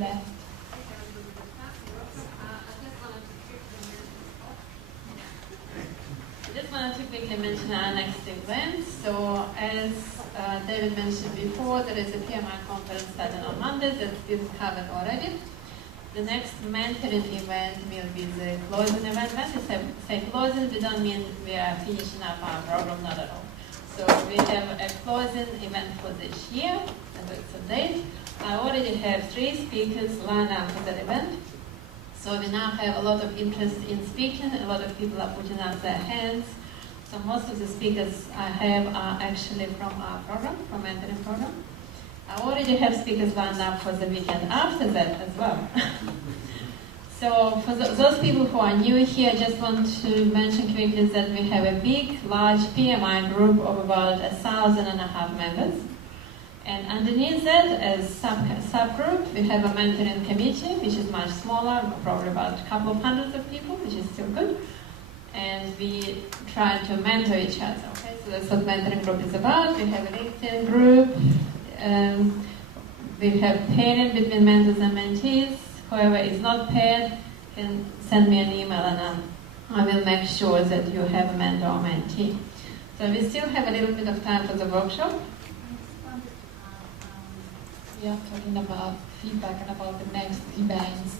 left. I just wanted to quickly mention our next event. So as David mentioned before, there is a PMI conference starting on Monday that's been covered already. The next mentoring event will be the closing event. When we say closing, we don't mean we are finishing up our program, not at all. So we have a closing event for this year, and it's a date. I already have 3 speakers lined up for that event. So we now have a lot of interest in speaking. A lot of people are putting up their hands. So most of the speakers I have are actually from our program, from mentoring program. I already have speakers lined up for the weekend after that as well. So for those people who are new here, I just want to mention quickly that we have a big, large PMI group of about 1,500 members. And underneath that, as subgroup, we have a mentoring committee, which is much smaller, probably about a couple of hundreds of people, which is still good. And we try to mentor each other. Okay, so that's what mentoring group is about. We have a LinkedIn group. We have pairing between mentors and mentees. Whoever is not paired can send me an email, and I will make sure that you have a mentor or mentee. So we still have a little bit of time for the workshop. We are talking about feedback and about the next events.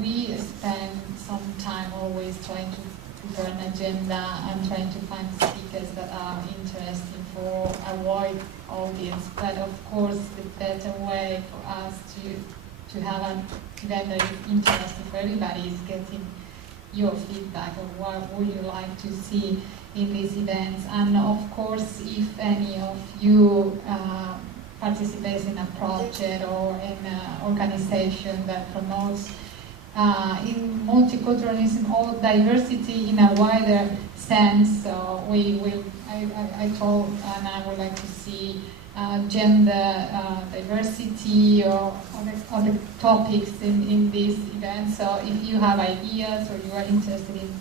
We spend some time always trying to prepare an agenda and trying to find speakers that are interesting for a wide audience. But of course, the better way for us to have an event that is interesting for everybody is getting your feedback of what would you like to see in these events. And of course, if any of you participates in a project or in an organization that promotes in multiculturalism or diversity in a wider sense. So I told and I would like to see gender diversity or other topics in this event. So if you have ideas or you are interested in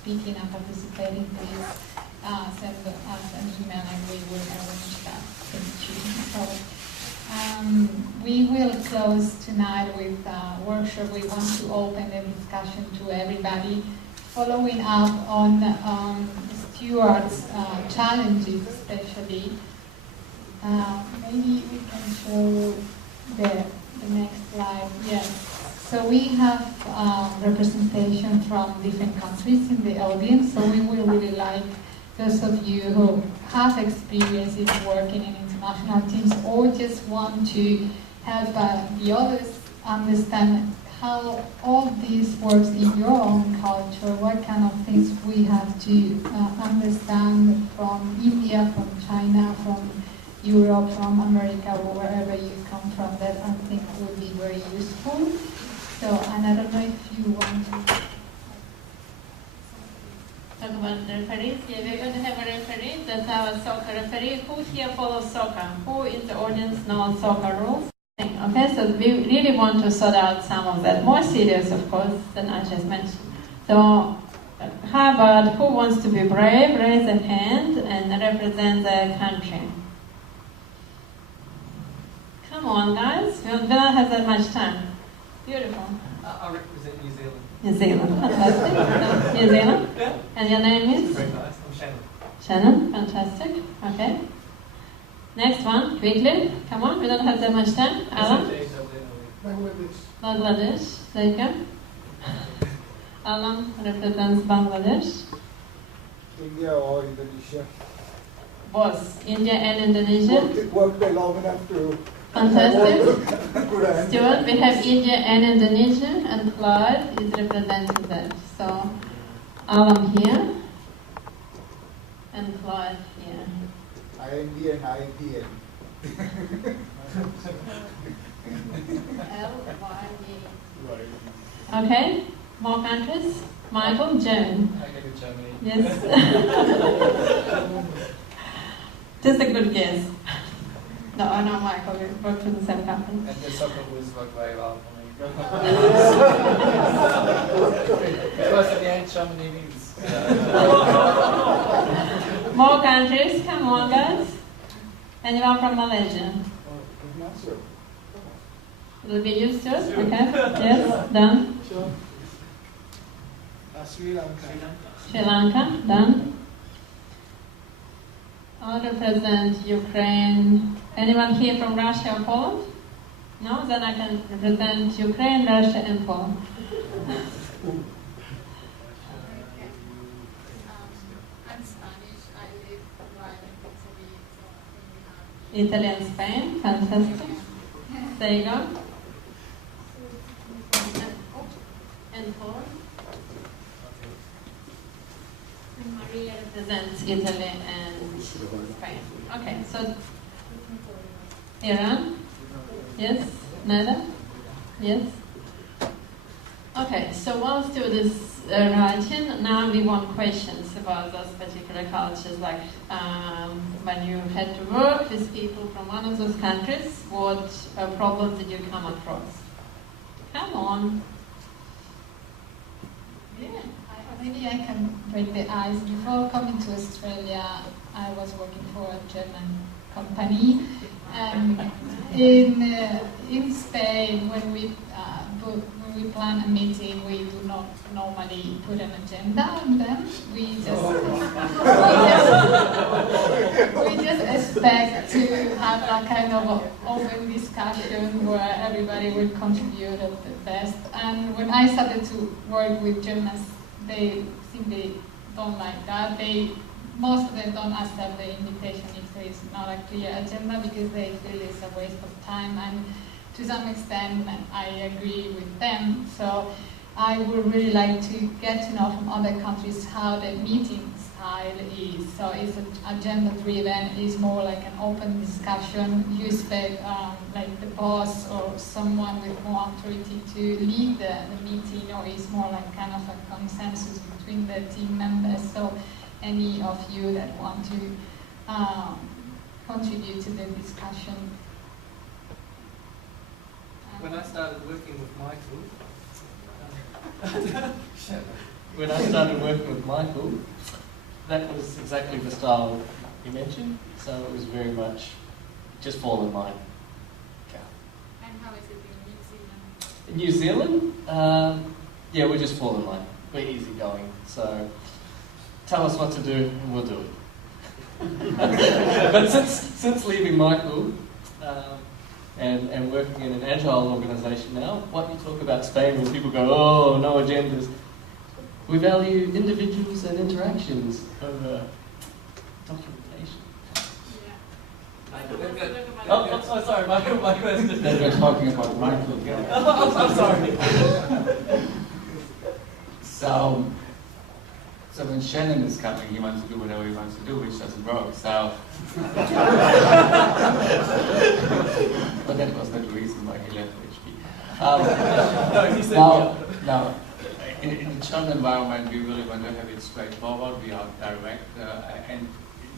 speaking and participating, please send us an email and we will arrange that. So we will close tonight with a workshop. We want to open the discussion to everybody, following up on Stuart's challenges, especially. Maybe we can show the next slide. Yes. So we have representation from different countries in the audience. So we will really like those of you who have experience in working in international teams or just want to help the others understand how all this works in your own culture, what kind of things we have to understand from India, from China, from Europe, from America, or wherever you come from, that I think would be very useful. So, and I don't know if you want to talk about the referees. Yeah, we're going to have a referee. That's our soccer referee. Who here follows soccer? Who in the audience knows soccer rules? Okay, so we really want to sort out some of that. More serious, of course, than I just mentioned. So, how about who wants to be brave? Raise a hand and represent their country. Come on, guys. We don't have that much time. Beautiful. I represent New Zealand. New Zealand, fantastic. New Zealand? Yeah. And your name is? Very nice. I'm Shannon. Shannon, fantastic. Okay. Next one, quickly. Come on, we don't have that much time. Alan? Bangladesh. There you go. Alan represents Bangladesh. India or Indonesia. Both India and Indonesia. Worked there long enough to. Fantastic. Stuart, we have India and Indonesia, and Clyde is representing that. So, Alan here, and Clyde here. IND and INDN. L-Y-D. Okay, more countries. Michael, Joan. I go to Germany. Yes. Just a good guess. No, Michael, we work for the same company. And the soccer boys work very well for me. Because of the age Germany means. More countries, come on guys. Anyone from Malaysia? Will be used to it? Okay. Yes, done. Sure. Sri Lanka. Sri Lanka, done. I'll represent Ukraine. Anyone here from Russia or Poland? No? Then I can represent Ukraine, Russia, and Poland. I'm Spanish. I live right in Italy, so I think we have. Italy and Spain, fantastic. There you go. And Poland. And Maria represents Italy and Spain. Okay, so Iran? Yes? Nada? Yes? Okay, so while still this writing, now we want questions about those particular cultures, like when you had to work with people from one of those countries, what problems did you come across? Come on. Yeah. Maybe I can break the ice. Before coming to Australia, I was working for a German company. In Spain, when we plan a meeting, we do not normally put an agenda on them. We just expect to have that kind of open discussion where everybody will contribute at the best. And when I started to work with Germans, they simply don't like that. Most of them don't accept the invitation if there is not a clear agenda because they feel it's a waste of time, and to some extent I agree with them. So I would really like to get to know from other countries how the meeting style is. So it's agenda driven, it's more like an open discussion. You expect like the boss or someone with more authority to lead the meeting, or it's more like kind of a consensus between the team members. So any of you that want to contribute to the discussion. When I started working with Michael, that was exactly the style you mentioned. So it was very much just fall in line. And how is it In New Zealand, yeah, we just fall in line. We're easygoing. So tell us what to do and we'll do it. But since leaving Michael and working in an agile organisation now, what you talk about Spain when people go, oh, no agendas, we value individuals and interactions over documentation. Yeah. Oh, sorry, my question. They're talking about Michael again. I'm sorry. So when Shannon is coming, he wants to do whatever he wants to do, which doesn't work. So, but that was not the reason why he left HP. No, he said now, in the German environment, we really want to have it straightforward. We are direct, and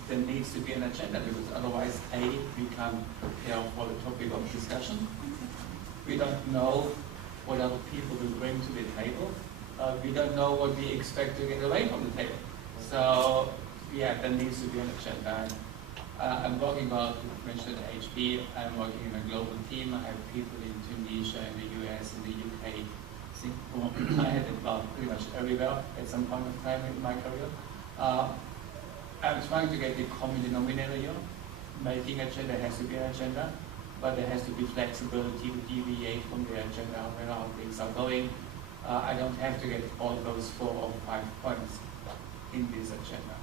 there needs to be an agenda because otherwise, we can't prepare for the topic of discussion. We don't know what other people will bring to the table. We don't know what we expect to get away from the table. So, yeah, there needs to be an agenda. I'm talking about, you mentioned HP, I'm working in a global team. I have people in Tunisia, in the US, in the UK, Singapore. I had it about pretty much everywhere at some point of time in my career. I'm trying to get the common denominator here. Making agenda has to be an agenda, but there has to be flexibility to deviate from the agenda when how things are going. I don't have to get all those 4 or 5 points in this agenda.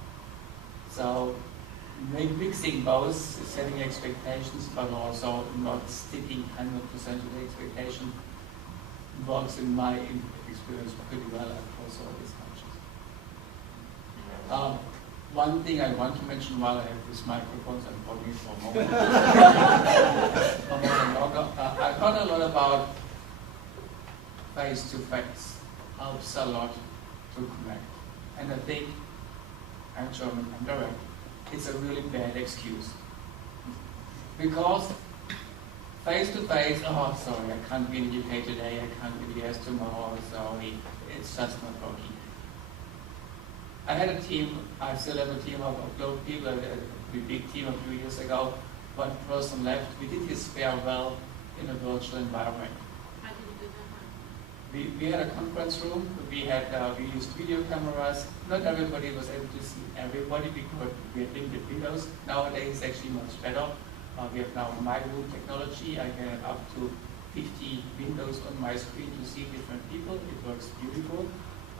So mixing both, setting expectations, but also not sticking 100% to the expectation works in my experience pretty well across all these countries. One thing I want to mention while I have this microphone, so I'm talking for a moment. I thought a lot about face-to-face helps a lot to connect. And I think, I'm German, I'm direct, it's a really bad excuse. Because face-to-face, oh sorry, I can't be in the UK today, I can't be in the US tomorrow, sorry, it's just not working. I had a team, I still have a team of global people, a big team a few years ago. One person left, we did his farewell in a virtual environment. How did you do that? We had a conference room. We used video cameras. Not everybody was able to see everybody because we had limited windows. Nowadays, it's actually much better. We have now my room technology. I can have up to 50 windows on my screen to see different people. It works beautiful.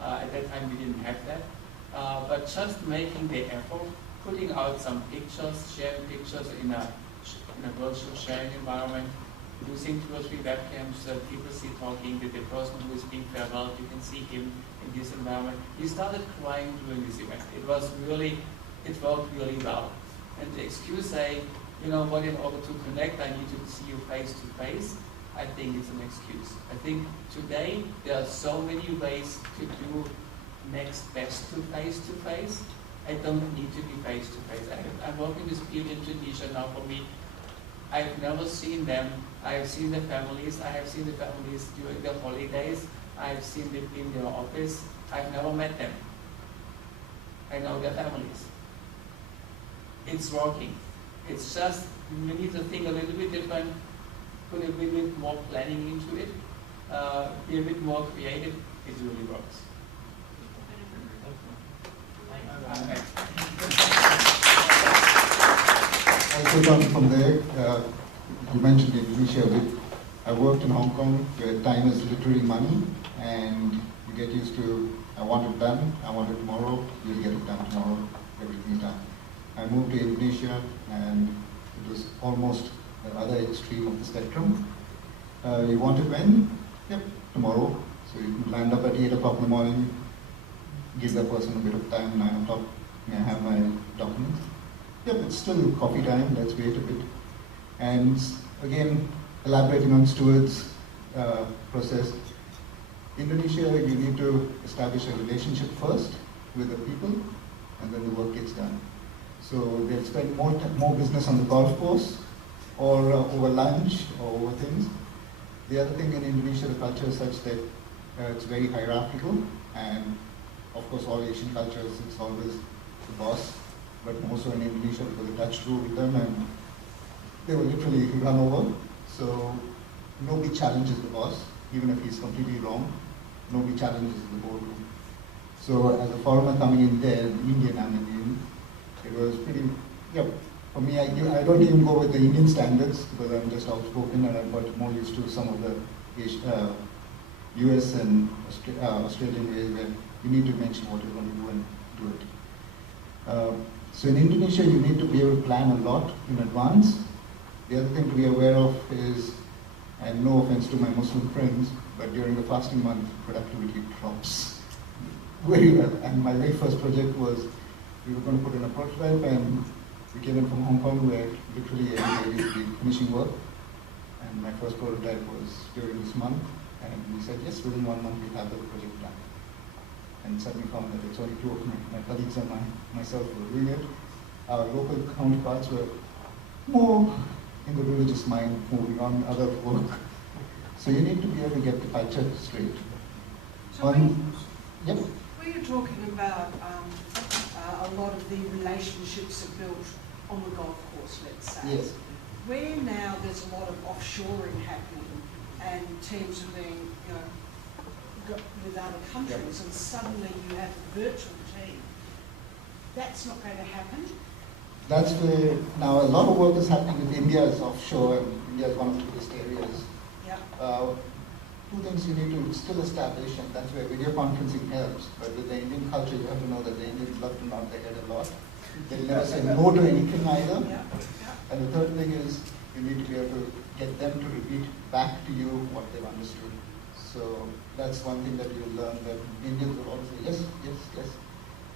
At that time, we didn't have that. But just making the effort, putting out some pictures, sharing pictures in a virtual sharing environment, using 2 or 3 webcams so that people see talking, that the person who is being farewelled, you can see him in this environment. He started crying during this event. It worked really well. And the excuse saying, you know what, in order to connect, I need to see you face to face, I think it's an excuse. I think today there are so many ways to do next best to face. I don't need to be face to face. I'm working with people in Tunisia now. For me, I've never seen them. I have seen the families. I have seen the families during the holidays. I have seen them in their office. I've never met them. I know their families. It's working. It's just, we need to think a little bit different, put a little bit more planning into it, be a bit more creative. It really works. I'll take on from there. You mentioned Indonesia a bit. I worked in Hong Kong where time is literally money, and you get used to, I want it done, I want it tomorrow, you'll get it done tomorrow, everything's done. I moved to Indonesia, and it was almost the other extreme of the spectrum. You want it when? Yep, tomorrow. So you land up at 8 o'clock in the morning, give that person a bit of time, 9 o'clock, may I have my documents? Yep, it's still coffee time, let's wait a bit. And again, elaborating on Stuart's process, Indonesia, you need to establish a relationship first with the people, and then the work gets done. So they'll spend more business on the golf course, or over lunch, or over things. The other thing in Indonesia, the culture is such that it's very hierarchical, and of course all Asian cultures, it's always the boss, but more so in Indonesia because the Dutch ruled them and they were literally run over. So nobody challenges the boss, even if he's completely wrong. Nobody challenges the boardroom. So as a foreigner coming in there, Indian, I'm Indian, it was pretty, yeah, for me, I don't even go with the Indian standards because I'm just outspoken and I've got more used to some of the US and Australian ways where you need to mention what you're going to do and do it. So in Indonesia, you need to be able to plan a lot in advance. The other thing to be aware of is, and no offense to my Muslim friends, but during the fasting month, productivity drops very well. And my very first project was, we were going to put in a prototype, and we came in from Hong Kong where literally every day we'd be finishing work. And my first prototype was during this month, and we said, yes, within 1 month we'll have the project done. And suddenly found that it's only 2 of my colleagues and myself were doing it. Our local counterparts were more in the religious mind, moving on other work. So you need to be able to get the culture straight. So were you talking about a lot of the relationships are built on the golf course, let's say? Yes. Where now there's a lot of offshoring happening and teams are being, with other countries, and suddenly you have a virtual team. That's not going to happen. That's where now a lot of work is happening with India is offshore, and India is one of the biggest areas. Yeah. 2 things you need to still establish, and that's where video conferencing helps. But with the Indian culture, you have to know that the Indians love to nod their head a lot. They'll never say no to anything either. Yeah. And the third thing is you need to be able to get them to repeat back to you what they've understood. So that's one thing that you'll learn, that Indians will always say yes, yes, yes.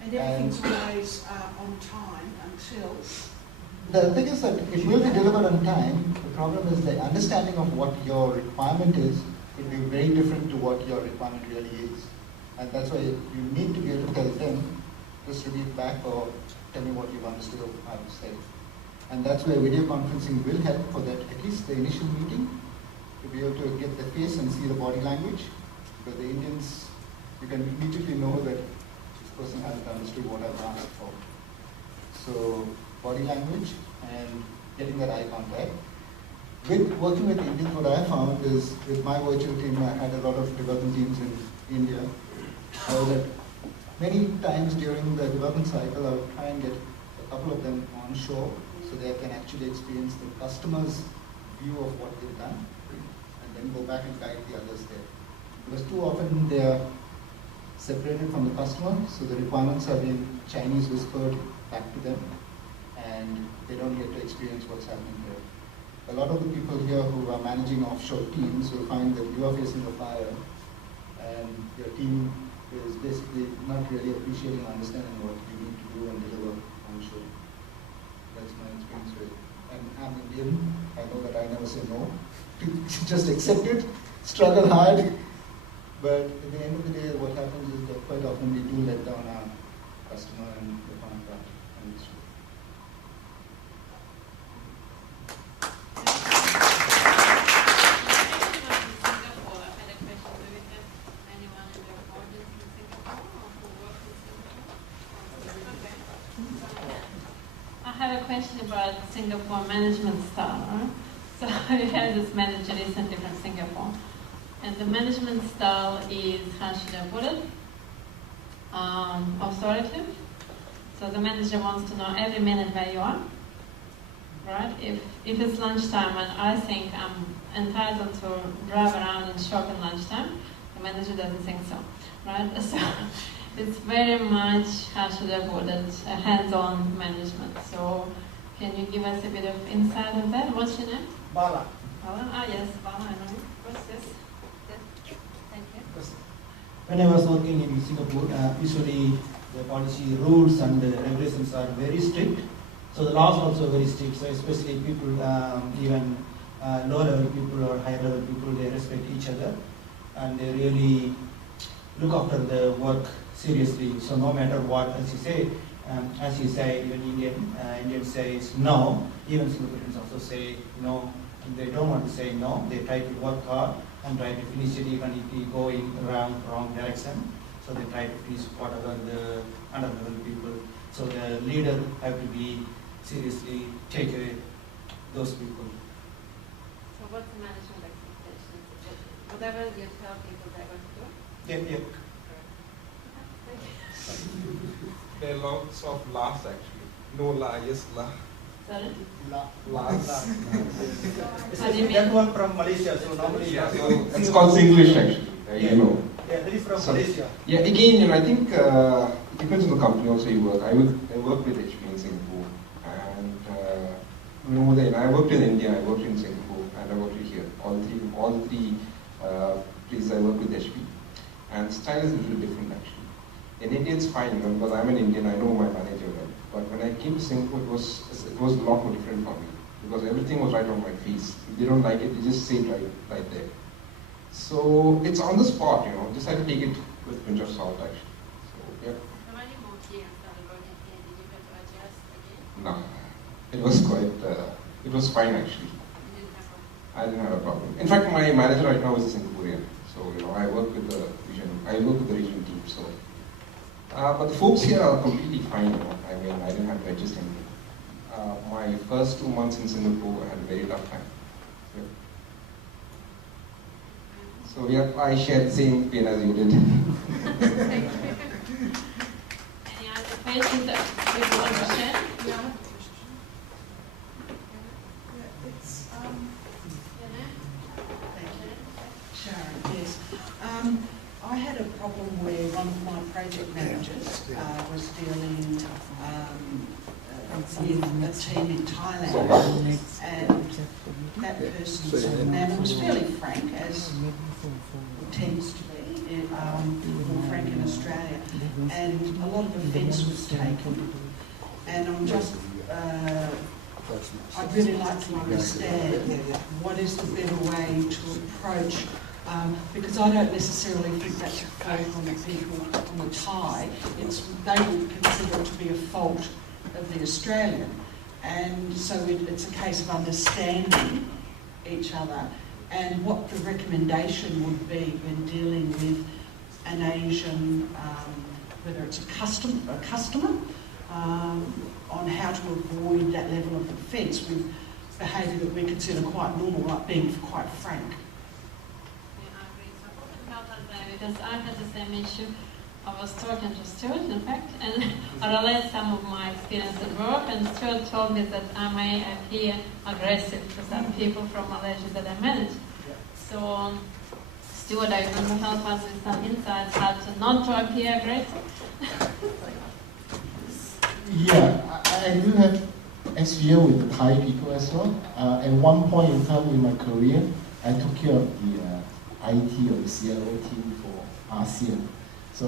And everything's always on time until... The thing is that it will be delivered on time. The problem is the understanding of what your requirement is will be very different to what your requirement really is. And that's why you need to be able to tell them, just repeat back or tell me what you've understood of what I've said. And that's where video conferencing will help for that, at least the initial meeting, to be able to get the face and see the body language. Because the Indians, you can immediately know that this person hasn't understood what I've asked for. So body language and getting that eye contact. With working with Indians, what I found is with my virtual team, I had a lot of development teams in India. That many times during the development cycle, I would try and get a couple of them onshore so they can actually experience the customer's view of what they've done and then go back and guide the others there. Because too often they are separated from the customer, so the requirements are being Chinese whispered back to them and they don't get to experience what's happening here. A lot of the people here who are managing offshore teams will find that you are facing a fire and your team is basically not really appreciating or understanding what you need to do and deliver onshore. That's my experience with it. And I'm Indian, I know that I never say no. Just accept it, struggle hard, but at the end of the day, what happens is that quite often we do let down our customer and the contract. Question about Singapore management style. Right? So we had this manager recently from Singapore, and the management style is, how should I put it, authoritative. So the manager wants to know every minute where you are, right? If it's lunchtime and I think I'm entitled to drive around and shop at lunchtime, the manager doesn't think so, right? So it's very much, how should I put it, a hands-on management. So can you give us a bit of insight on that? What's your name? Bala. Bala? Ah, yes, Bala, I know you. What's this? Thank you. When I was working in Singapore, usually the policy rules and the regulations are very strict. So the laws also very strict. So especially people, even lower level people or higher level people, they respect each other and they really look after the work seriously. So no matter what, as you say, even Indians say no. Even Singaporeans also say no. If they don't want to say no, they try to work hard and try to finish it even if we go in wrong direction. So they try to finish whatever the underlevel people. So the leader have to be seriously take away those people. So what's the management expectations? Whatever you tell people they're going to do? Yeah. There are lots of laughs actually. No lie, yes la. Sorry? Laughs. How do you mean? That one from Malaysia, so normally It's called Singlish actually, Yeah. you know. Yeah, that is from Malaysia. Yeah, again, I think it depends on the company also you work. I work with HP in Singapore, and I worked in India, I worked in Singapore, and I worked here. All three places I work with HP, and style is a little different actually. In India it's fine, because I'm an Indian, I know my manager well. But when I came to Singapore, it was a lot more different for me, because everything was right on my face. If they don't like it, they just say it right there. So it's on the spot, just have to take it with a pinch of salt actually. So yeah. So when you moved here and started working here, did you have to adjust again? No, it was it was fine actually. You didn't have a I didn't have a problem. In fact, my manager right now is a Singaporean. So I work with the region team. So, but the folks here are completely fine. I mean, I didn't have to adjust anything. My first 2 months in Singapore, I had a very tough time. So yeah, I shared the same pain as you did. Any other questions that people want to share? Yeah, I have a question. Yeah, it's, Sharon, yes. I had a problem where one of my project managers was dealing with a team in Thailand, and that person's manner was fairly frank, as it tends to be, more frank in Australia, and a lot of offence was taken. And I'm just, I'd really like to understand what is the better way to approach, because I don't necessarily think that's a fault on the people on the Thai. They would consider it to be a fault of the Australian, and so it's a case of understanding each other and what the recommendation would be when dealing with an Asian, whether it's a customer, on how to avoid that level of offence. behaviour that we consider quite normal, like being quite frank. Yeah, I agree. So open health and there, because I had the same issue. I was talking to Stuart, in fact, and I relayed some of my experience at work, and Stuart told me that I may appear aggressive to some people from Malaysia that I manage. So, Stuart, are you going to help us with some insights how to not to appear aggressive? Yeah, I do have experience with the Thai people as well. At one point in time in my career, I took care of the IT or the CLO team for ASEAN. So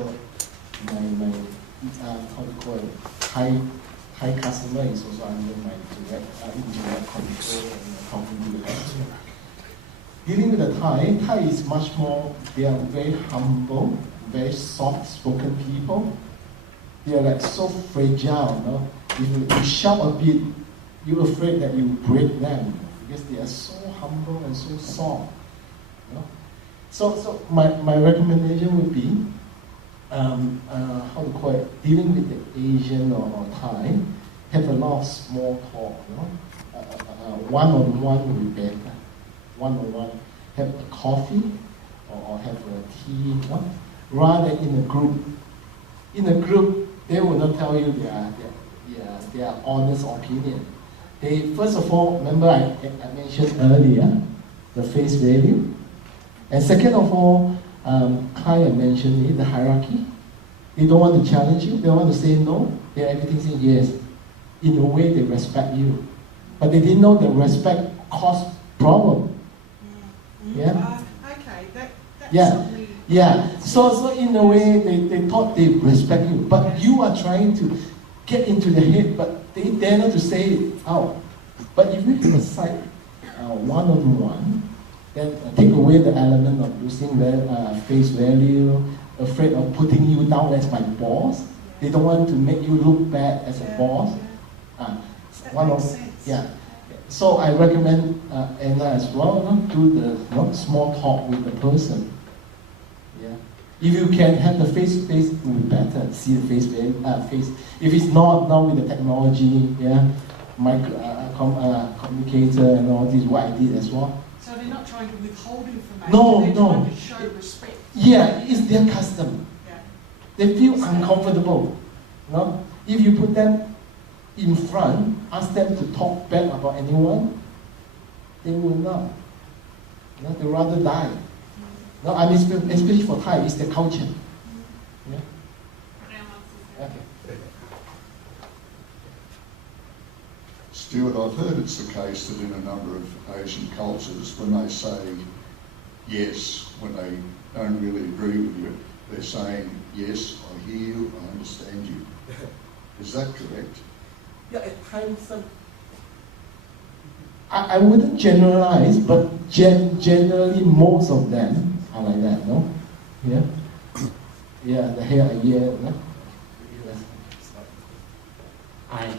my how to call it, Thai customer is also under my indirect control and talking to the customer. Dealing with the Thai is much more, they are very humble, very soft-spoken people. They are like so fragile, you know? If you shout a bit, you're afraid that you break them because they are so humble and so soft. You know? So my recommendation would be, how to call it, dealing with the Asian or Thai, have a lot of small talk, you know? One-on-one would be better. One-on-one, have a coffee or have a tea, you know? Rather than in a group. In a group, they will not tell you their honest opinion. They, first of all, remember I mentioned earlier, the face value. And second of all, Claire mentioned it, the hierarchy. They don't want to challenge you, they don't want to say no, they everything say yes. In a way, they respect you. But they didn't know that respect caused problem. Yeah? Okay, that's Yeah. something... Yeah, so in a way, they thought they respect you, but you are trying to get into their head, but they dare not to say it out. But if you have a side one-on-one, then take away the element of losing face value, afraid of putting you down as my boss. They don't want to make you look bad as a boss. That makes sense. Yeah. So I recommend Anna as well, do the small talk with the person. Yeah. If you can have the face-to-face, it would be better. See the face. If it's not now with the technology, yeah, communicator and all this, what I did as well. So they're not trying to withhold information. No, they're no. trying to show respect. Yeah, it's their custom. Yeah. They feel uncomfortable. No? If you put them in front, ask them to talk bad about anyone, they will not. No, they rather die. No, I mean, especially for Thai, it's their culture. Yeah? Okay. Stuart, I've heard it's the case that in a number of Asian cultures, when they say yes, when they don't really agree with you, they're saying, yes, I hear you, I understand you. Is that correct? Yeah, at times, I wouldn't generalize, but generally most of them are like that, no? Yeah? Yeah, the hair, yeah, no? Hi.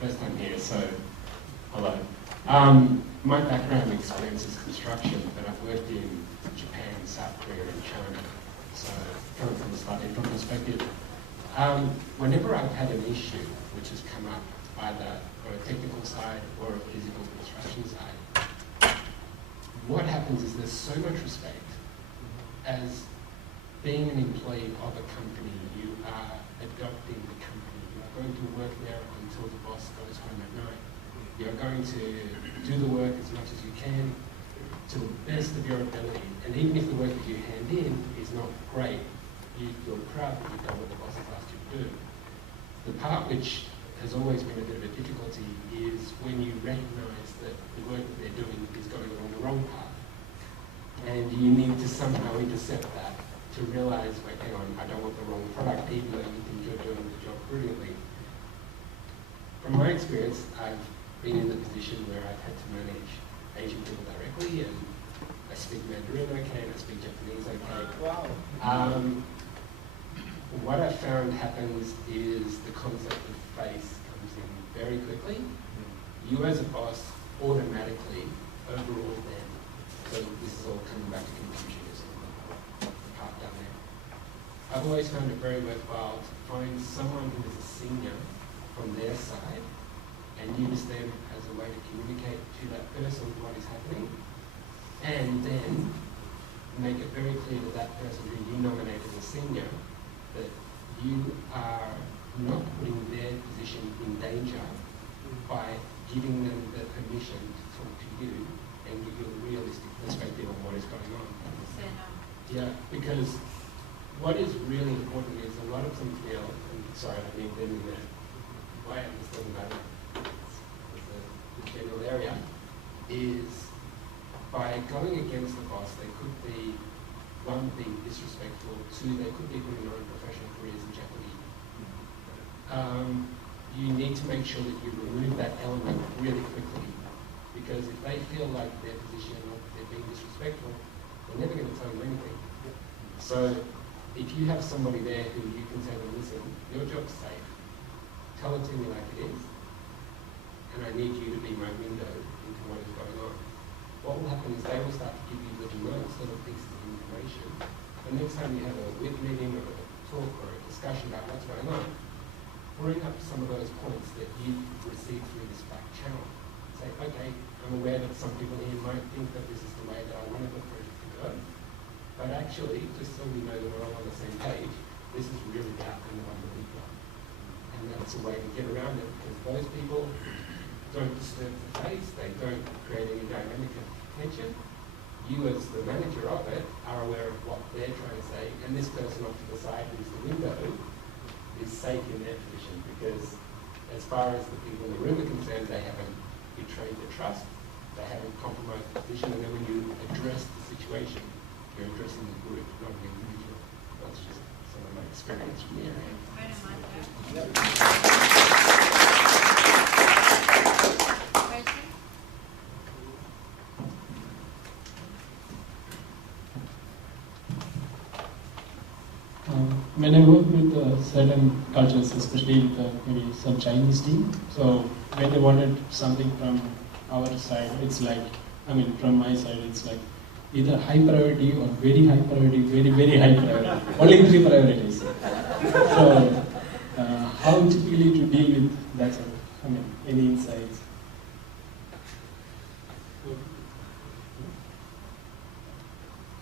First time here, so hello. My background experience is construction, but I've worked in Japan, South Korea, and China. So coming from a slightly different perspective, whenever I've had an issue which has come up, either on a technical side or a physical construction side, what happens is there's so much respect. As being an employee of a company, you are adopting the company. You are going to work there until the boss goes home at night. You're going to do the work as much as you can to the best of your ability. And even if the work that you hand in is not great, you're proud that you've done what the boss has asked you to do. The part which has always been a bit of a difficulty is when you recognise that the work that they're doing is going along the wrong path. And you need to somehow intercept that to realise, wait, hang on, I don't want the wrong product, even though you think you're doing the job brilliantly. From my experience, I've been in the position where I've had to manage Asian people directly, and I speak Mandarin okay, and I speak Japanese okay. Wow. What I've found happens is the concept of face comes in very quickly. You as a boss automatically overrule them. So this is all coming back to Confucianism, the part down there. I've always found it very worthwhile to find someone who is a senior from their side and use them as a a way to communicate to that person what is happening, and then make it very clear to that person who you nominate as a senior that you are not putting their position in danger by giving them the permission to talk to you and give you a realistic perspective on what is going on. Say no. Yeah, because what is really important is a lot of them feel, and sorry, I mean them in the way I'm just talking about it, the general area, is by going against the boss, they could be, one, being disrespectful, two, they could be putting their own professional careers in jeopardy. You need to make sure that you remove that element really quickly, because if they feel like their position or they're being disrespectful, they're never going to tell you anything. So if you have somebody there who you can say, well, listen, your job's safe, tell it to me like it is, and I need you to be my window into what is going on. What will happen is they will start to give you little notes, little pieces of information. The next time you have a whip meeting or a talk or a discussion about what's going on, bring up some of those points that you've received through this back channel. Say, okay, I'm aware that some people here might think that this is the way that I want the project to go, but actually, just so we know that we're all on the same page, this is really the outcome that I believe in. And that's a way to get around it, because those people don't disturb the face, they don't create any dynamic of tension. You as the manager of it are aware of what they're trying to say, and this person off to the side who's the window is safe in their position, because as far as the people in the room are concerned, they haven't betrayed the trust, they haven't compromised the position, and then when you address the situation, you're addressing the group, not the individual. That's just some of my experience from the area. When I work with certain cultures, especially with maybe some Chinese team, so when they wanted something from our side, it's like, I mean, from my side, it's like either high priority or very high priority, very, very high priority. Only 3 priorities. So, how typically to deal with that sort of, I mean, any insights?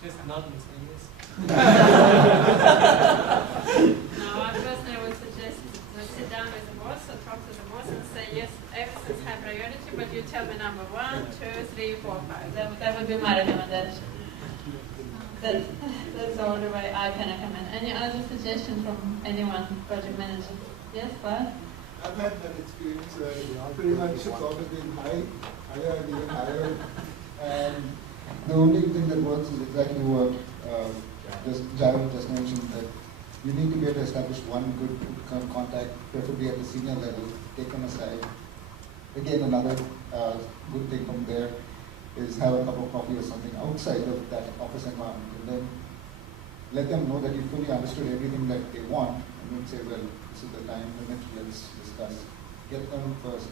Just not in yes. No, I personally would suggest to sit down with the boss or talk to the boss and say, yes, everything's high priority, but you tell me number 1, 2, 3, 4, 5. That would be my recommendation. That's the only way I can recommend. Any other suggestion from anyone, project manager? Yes, Bart? I've had that experience where pretty much it's always been higher, and even higher. And the only thing that works is exactly what Jared just mentioned, that you need to be able to establish one good contact, preferably at the senior level, take them aside. Again, another good thing from there is have a cup of coffee or something outside of that office environment, and then let them know that you fully understood everything that they want, and then say, well, this is the time limit, let's discuss. Get them first,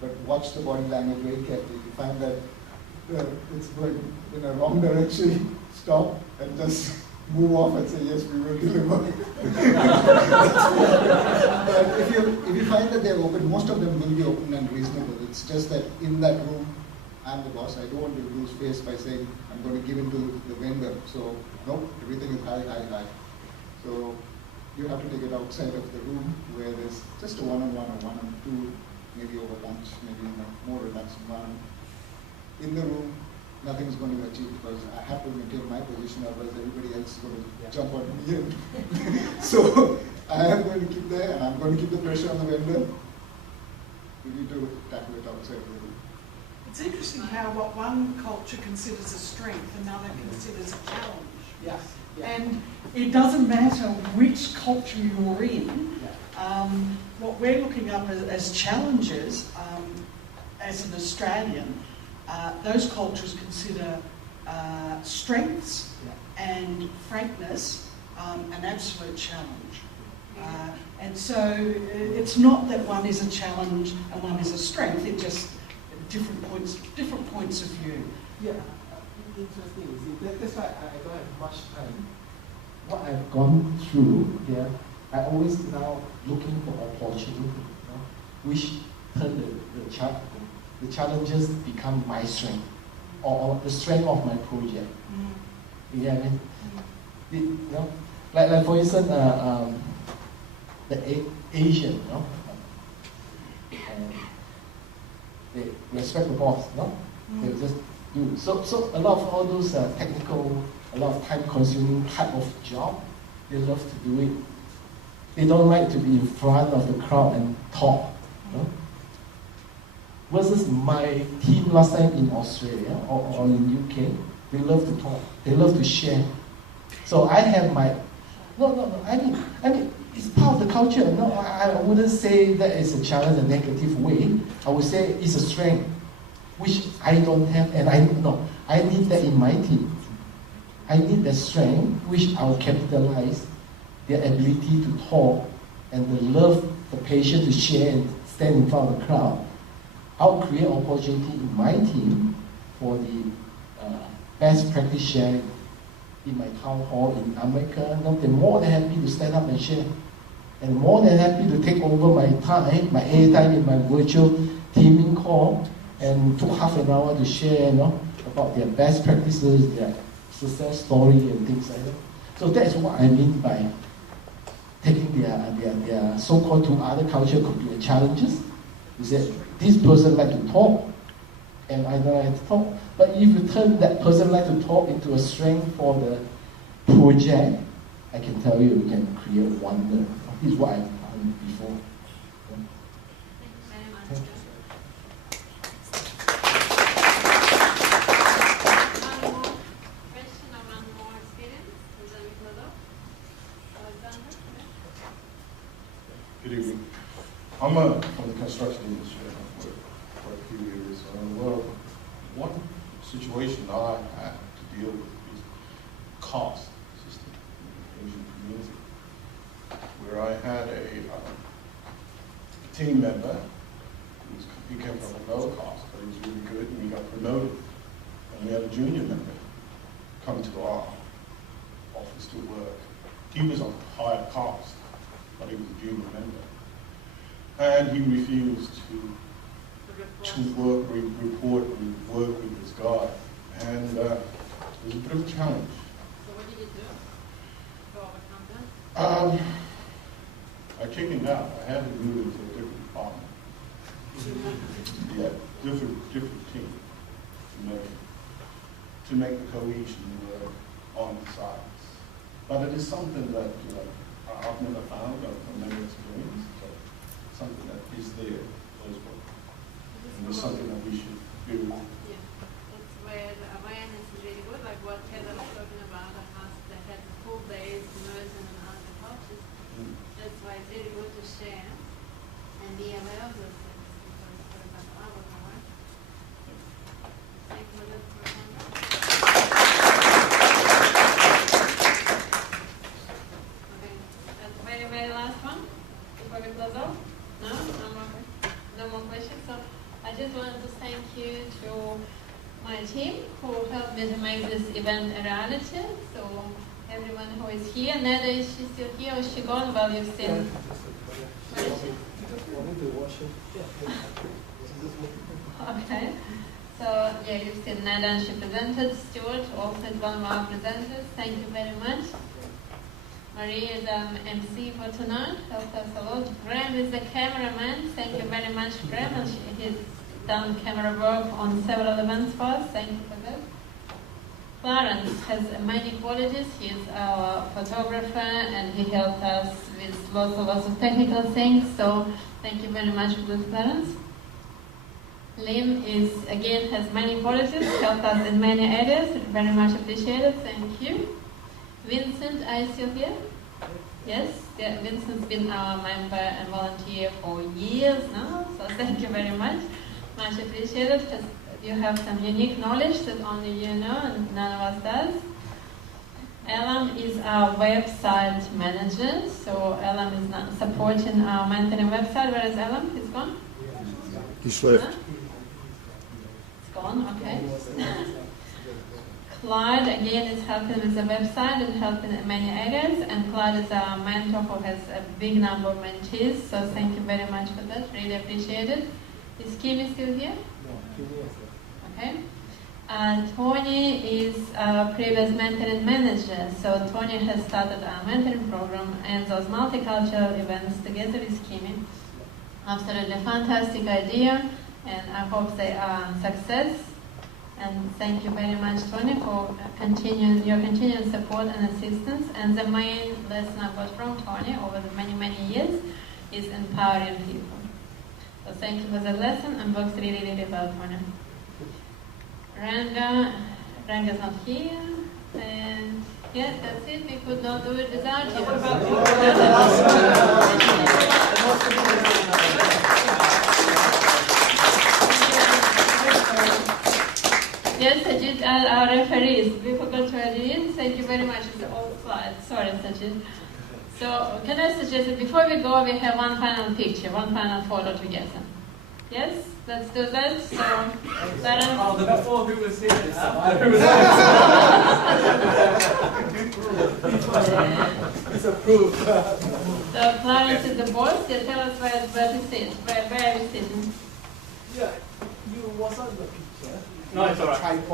but watch the body language very carefully. If you find that it's going in a wrong direction, stop and just move off and say, yes, we will deliver. But if you find that they're open, most of them will be open and reasonable. It's just that in that room, I'm the boss. I don't want to lose face by saying I'm going to give in to the vendor. So, nope, everything is high, high, high. So, you have to take it outside of the room where there's just a one-on-one or one-on-two, maybe over lunch, maybe in a more relaxed environment. In the room, nothing is going to be achieved because I have to maintain my position, otherwise everybody else is going to jump on me. So I am going to keep there, and I'm going to keep the pressure on the vendor. We need to tackle it outside the room. It's interesting how what one culture considers a strength, another considers a challenge. Yes. Yeah. And it doesn't matter which culture you're in. What we're looking up as challenges, as an Australian, those cultures consider strengths and frankness an absolute challenge. And so it's not that one is a challenge and one is a strength, it's just different points of view. Yeah, interesting. See, that's why I don't have much time. What I've gone through here, I always now looking for opportunity, which turn the chart the challenges become my strength, or the strength of my project. You get what I mean? You know? Like for instance, the Asian, you know, they respect the boss, no? They just do. So a lot of all those technical, a lot of time-consuming type of job, they love to do it. They don't like to be in front of the crowd and talk. No? Versus my team last time in Australia or in UK, they love to talk. They love to share. So I have my no. I mean, it's part of the culture. No, I wouldn't say that is a challenge, a negative way. I would say it's a strength, which I don't have, and I need that in my team. I need that strength, which I'll capitalize their ability to talk and the love, the patience to share and stand in front of the crowd. I'll create opportunity in my team for the best practice sharing in my town hall in America. They're more than happy to stand up and share. And more than happy to take over my time, my airtime in my virtual teaming call, and took half an hour to share, about their best practices, their success story and things like that. So that's what I mean by taking their so-called to other culture could be challenges. Is that this person like to talk, and I don't like to talk. But if you turn that person like to talk into a strength for the project, I can tell you, we can create wonder. This is what I've done before. Thank you very much. One more question or one more experience, and then we close off. Alexander? Good evening. I'm from the construction industry. I've worked for a few years. One situation I had to deal with is cost system in the Asian community, where I had a team member he came from a low cost, but he was really good, and he got promoted. And we had a junior member come to our office to work. He was on higher cost, but he was a junior member. And he refused to work with this guy. And it was a bit of a challenge. So what did you do to overcome that? I chickened out. I had to move into a different department. Yeah, different team to make the cohesion work on the sides. But it is something that I've never found from many experience. So something that is there as well. And it's something that we should do. Yeah, that's where the awareness is really good, like what Heather was talking about, the house that had full days, immersion and other cultures. That's why it's really good to share and be aware of those things. Because, for example, I was aware. Thank you for that. Okay, and the very, very last one before we close off. No more questions. So I just wanted to thank you to my team who helped me to make this event a reality. So everyone who is here, Neda, is she still here or is she gone? Well, you've seen. Okay. So yeah, you've seen Neda and she presented. Stuart also is one of our presenters. Thank you very much. Marie is MC for tonight, helped us a lot. Graham is the cameraman. Thank you very much, Graham. And he's done camera work on several events for us. Thank you for that. Clarence has many qualities. He's our photographer and he helped us with lots of technical things. So thank you very much for this, Clarence. Lim has many qualities, helped us in many areas. Very much appreciated. Thank you. Vincent, are you still here? Yes? Yeah, Vincent's been our member and volunteer for years now, so thank you very much. Much appreciated. You have some unique knowledge that only you know and none of us does. Elam is our website manager, so Elam is not supporting our mentoring website. Where is Elam? He's gone? He's left. Huh? It's gone, okay. Clyde, again, is helping with the website and helping in many areas. And Clyde is our mentor who has a big number of mentees. So thank you very much for that. Really appreciate it. Is Kimi still here? No, Kimi is Okay. And Tony is our previous mentoring manager. So Tony has started our mentoring program and those multicultural events together with Kimi. Absolutely fantastic idea, and I hope they are a success. And thank you very much, Tony, for your continued support and assistance. And the main lesson I got from Tony over the many, many years is empowering people. So thank you for the lesson, and works really, really well, Tony. Ranga's not here, and yeah, that's it. We could not do it without you. What about Yes, Sajid, our referees. We forgot to add in. Thank you very much. It's all slides. Sorry, Sajid. So, can I suggest that before we go, we have one final picture, one final photo together? Yes? Let's do that. So, Clarence. Oh, the before who was here and It's approved. So, Clarence is the boss. Yeah, tell us where to sit. Where are we sitting? Yeah, you was on the picture. No, it's all right. Tripod.